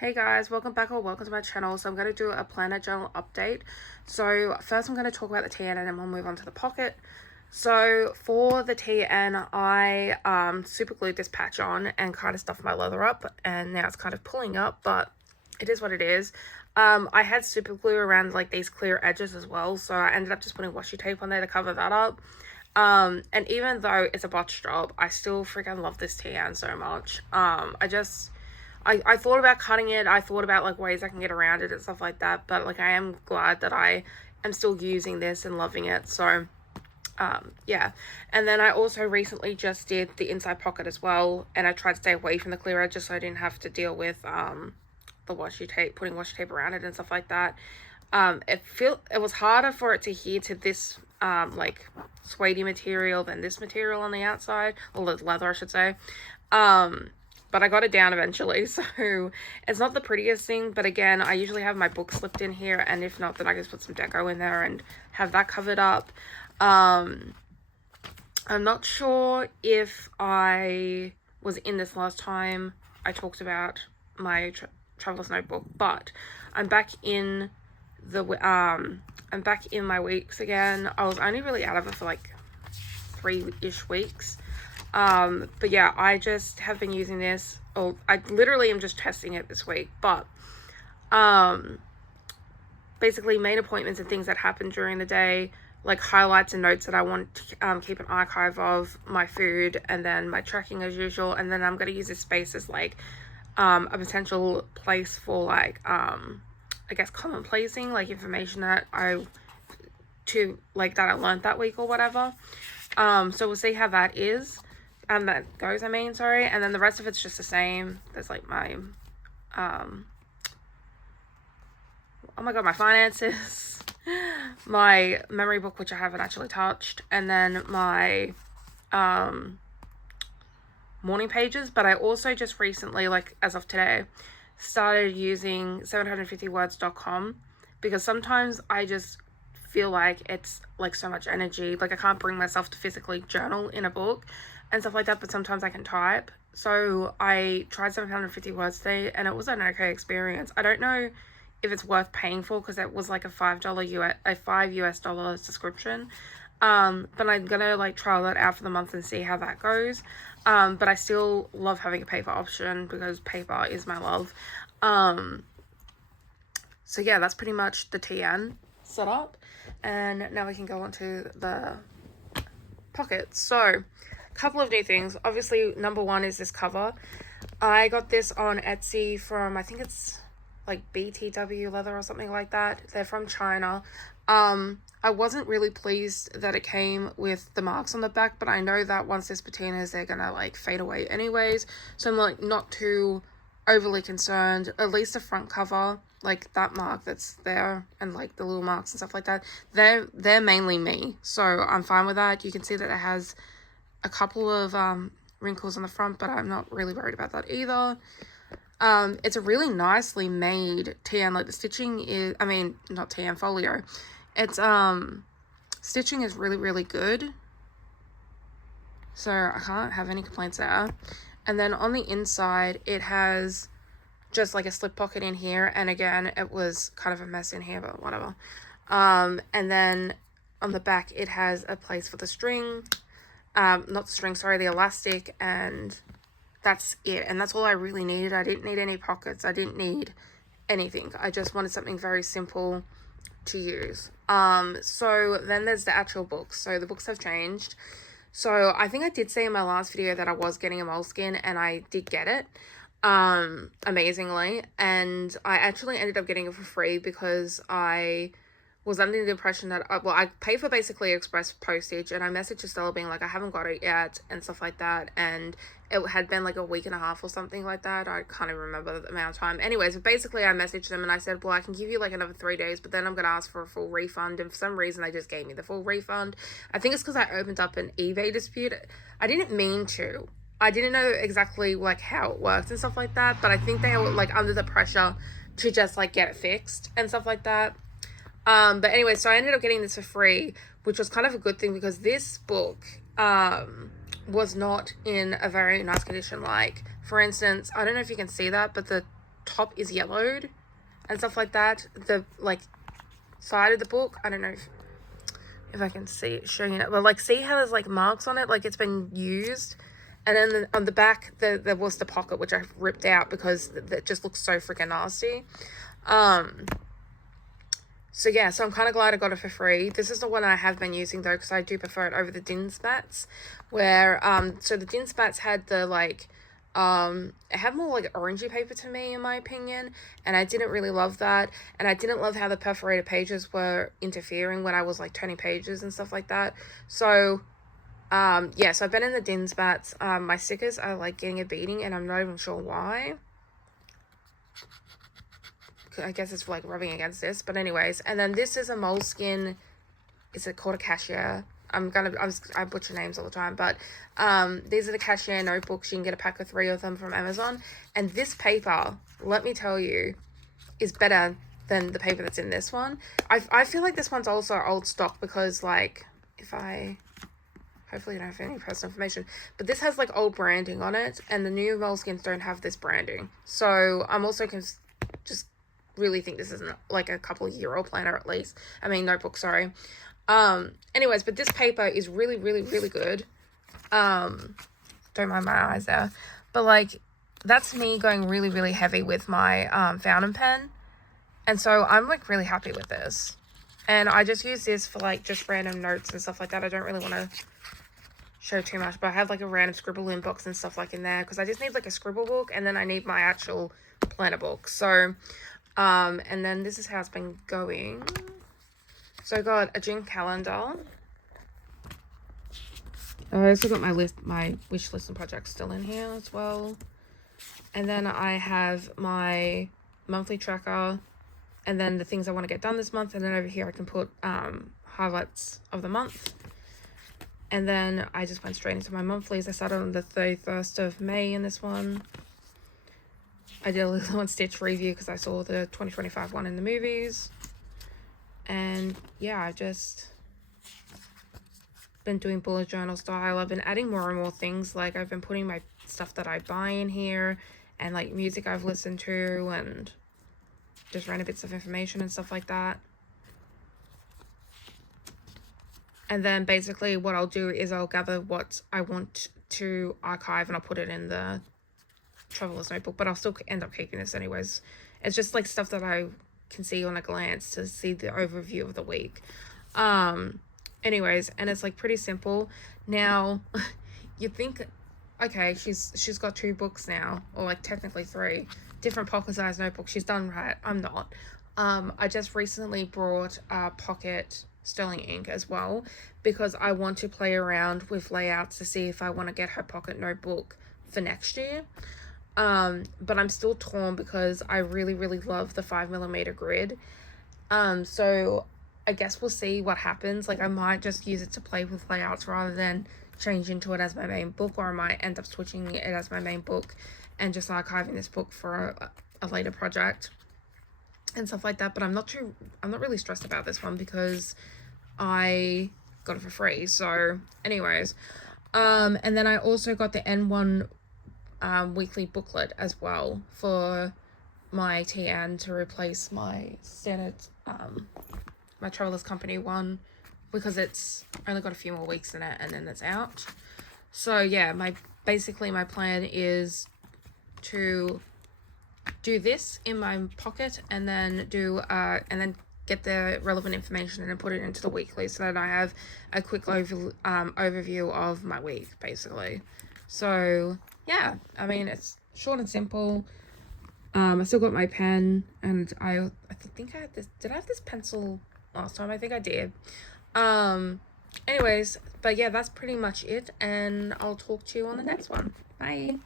Hey guys, welcome back or welcome to my channel. So I'm going to do a planner journal update. So first I'm going to talk about the TN and then we'll move on to the pocket. So for the TN, I super glued this patch on and kind of stuffed my leather up, and now it's kind of pulling up, but it is what it is. I had super glue around like these clear edges as well, so I ended up just putting washi tape on there to cover that up. And even though it's a botch job, I still freaking love this TN so much. I thought about cutting it. I thought about like ways I can get around it and stuff like that, but like I am glad that I am still using this and loving it. So yeah. And then I also recently just did the inside pocket as well, and I tried to stay away from the clear edges so I didn't have to deal with the washi tape, putting washi tape around it and stuff like that. It was harder for it to adhere to this like suede material than this material on the outside, or the leather I should say. But I got it down eventually, so it's not the prettiest thing, but again, I usually have my book slipped in here, and if not, then I just put some deco in there and have that covered up. I'm not sure if I was in this last time I talked about my traveler's notebook, but I'm back in I'm back in my weeks again. I was only really out of it for like 3-ish weeks. But yeah, I just have been using this. Oh, I literally am just testing it this week, but basically made appointments and things that happen during the day, like highlights and notes that I want to keep an archive of, my food, and then my tracking as usual. And then I'm going to use this space as like a potential place for like I guess common placing, like information that I learned that week or whatever. So we'll see how that is. That goes, sorry. And then the rest of it's just the same. There's like my, oh my god, my finances, my memory book, which I haven't actually touched, and then my, morning pages. But I also just recently, like as of today, started using 750words.com, because sometimes I just feel like it's like so much energy. Like I can't bring myself to physically journal in a book and stuff like that, but sometimes I can type. So I tried 750 words today, and it was an okay experience. I don't know if it's worth paying for, because it was like a $5 US subscription. But I'm gonna like trial that out for the month and see how that goes. But I still love having a paper option, because paper is my love. So yeah, that's pretty much the TN setup, and now we can go on to the pocket. So couple of new things. Obviously, number one is this cover. I got this on Etsy from, I think it's like BTW leather or something like that. They're from China. I wasn't really pleased that it came with the marks on the back, but I know that once there's patinas, they're gonna like fade away anyways, so I'm like not too overly concerned. At least the front cover, like that mark that's there and like the little marks and stuff like that, they're mainly me, so I'm fine with that. You can see that it has a couple of wrinkles on the front, but I'm not really worried about that either. It's a really nicely made TN. Like the stitching is, not TN, folio. It's stitching is really, really good, so I can't have any complaints there. And then on the inside, it has just like a slip pocket in here, and again, it was kind of a mess in here, but whatever. And then on the back, it has a place for the string, not the string, sorry, the elastic, and that's it. And that's all I really needed. I didn't need any pockets. I didn't need anything. I just wanted something very simple to use. So then there's the actual books. So the books have changed. So I think I did say in my last video that I was getting a Moleskine, and I did get it, amazingly. And I actually ended up getting it for free, because I was under the impression that, I pay for basically express postage, and I messaged Estella being like, I haven't got it yet and stuff like that, and it had been like a week and a half or something like that. I can't even remember the amount of time. Anyways, but basically I messaged them and I said, well, I can give you like another 3 days, but then I'm going to ask for a full refund, and for some reason they just gave me the full refund. I think it's because I opened up an eBay dispute. I didn't mean to. I didn't know exactly like how it worked and stuff like that, but I think they were like under the pressure to just like get it fixed and stuff like that. But anyway, so I ended up getting this for free, which was kind of a good thing, because this book was not in a very nice condition. Like, for instance, I don't know if you can see that, but the top is yellowed and stuff like that. The like side of the book, I don't know if I can see it showing it, but like see how there's like marks on it, like it's been used. And then on the back there was the pocket, which I ripped out because that just looks so freaking nasty. So yeah, so I'm kind of glad I got it for free. This is the one I have been using though, because I do prefer it over the Dinspats, where so the Dinspats had the like it had more like orangey paper to me, in my opinion, and I didn't really love that. And I didn't love how the perforated pages were interfering when I was like turning pages and stuff like that. So yeah, so I've been in the Dinspats. My stickers are like getting a beating, and I'm not even sure why. I guess it's like rubbing against this, but anyways. And then this is a Moleskine. Is it called a cashier? I butcher names all the time, but these are the cashier notebooks. You can get a pack of 3 of them from Amazon, and this paper, let me tell you, is better than the paper that's in this one. I feel like this one's also old stock, because like if I hopefully you don't have any personal information, but this has like old branding on it, and the new Moleskines don't have this branding. So I'm also just really think this isn't like a couple of year old planner at least. I mean notebook, sorry. Anyways, but this paper is really, really, really good. Don't mind my eyes there. But like that's me going really, really heavy with my fountain pen. And so I'm like really happy with this. And I just use this for like just random notes and stuff like that. I don't really want to show too much, but I have like a random scribble in box and stuff like in there, because I just need like a scribble book, and then I need my actual planner book. So and then this is how it's been going. So I got a June calendar. I also got my wish list and projects still in here as well. And then I have my monthly tracker, and then the things I want to get done this month. And then over here I can put highlights of the month. And then I just went straight into my monthlies. I started on the 31st of May in this one. I did a Lilo and Stitch review because I saw the 2025 one in the movies. And yeah, I've just been doing bullet journal style. I've been adding more and more things. Like I've been putting my stuff that I buy in here, and like music I've listened to, and just random bits of information and stuff like that. And then basically what I'll do is I'll gather what I want to archive, and I'll put it in the Traveler's Notebook, but I'll still end up keeping this anyways. It's just like stuff that I can see on a glance to see the overview of the week. Anyways, and it's like pretty simple. Now, you think, okay, she's got 2 books now, or like technically 3 different pocket size notebooks. She's done right. I'm not. I just recently brought pocket sterling ink as well, because I want to play around with layouts to see if I want to get her pocket notebook for next year. But I'm still torn because I really, really love the 5mm grid. So I guess we'll see what happens. Like I might just use it to play with layouts rather than change into it as my main book, or I might end up switching it as my main book and just archiving this book for a later project and stuff like that. But I'm not really stressed about this one because I got it for free. So anyways, and then I also got the N1 weekly booklet as well for my TN to replace my standard my Travelers Company one, because it's only got a few more weeks in it and then it's out. So yeah, basically my plan is to do this in my pocket, and then get the relevant information and then put it into the weekly, so that I have a quick overview of my week basically. So yeah, I mean it's short and simple. I still got my pen, and I think I had this. Did I have this pencil last time? I think I did. Anyways, but yeah, that's pretty much it, and I'll talk to you on the next one. Bye.